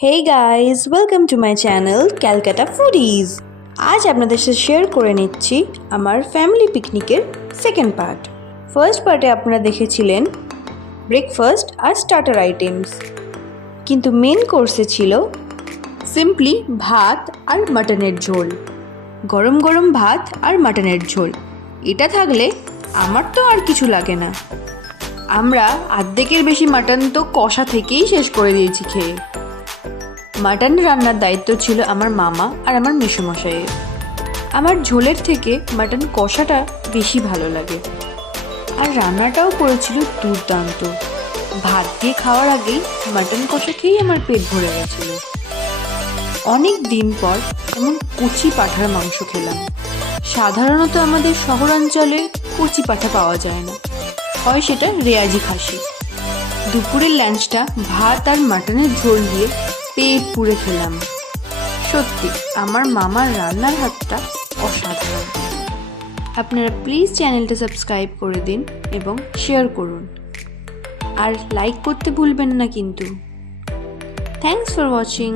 Hey guys, welcome to my channel Calcutta Foodies. আজ আপনাদের সাথে শেয়ার করে নিচ্ছি আমার ফ্যামিলি পিকনিকের সেকেন্ড পার্ট। ফার্স্ট পার্টে আপনারা দেখেছিলেন ব্রেকফাস্ট আর স্টার্টার আইটেমস, কিন্তু মেন কোর্সে ছিল সিম্পলি ভাত আর মাটনের ঝোল। গরম গরম ভাত আর মাটনের ঝোল, এটা থাকলে আমার তো আর কিছু লাগে না। আমরা অর্ধেকের বেশি মাটন তো কষা থেকেই শেষ করে দিয়েছি খেয়ে। মাটন রান্নার দায়িত্ব ছিল আমার মামা আর আমার মেসোমশাইয়ের। আমার ঝোলের থেকে মাটন কষাটা বেশি ভালো লাগে, আর রান্নাটাও করেছিল দুর্দান্ত। ভাত দিয়ে খাওয়ার আগেই মাটন কষা খেয়েই আমার পেট ভরে গেছিল। অনেক দিন পর এমন কচি পাঁঠার মাংস খেলাম। সাধারণত আমাদের শহরাঞ্চলে কচি পাঁঠা পাওয়া যায় না, হয় সেটা রেয়াজি খাসি। দুপুরের লাঞ্চটা ভাত আর মাটনের ঝোল দিয়ে পেট পুড়ে খেলাম। সত্যি আমার মামার রান্নার হাতটা অসাধারণ। আপনারা প্লিজ চ্যানেলটা সাবস্ক্রাইব করে দিন এবং শেয়ার করুন, আর লাইক করতে ভুলবেন না কিন্তু। Thanks for watching.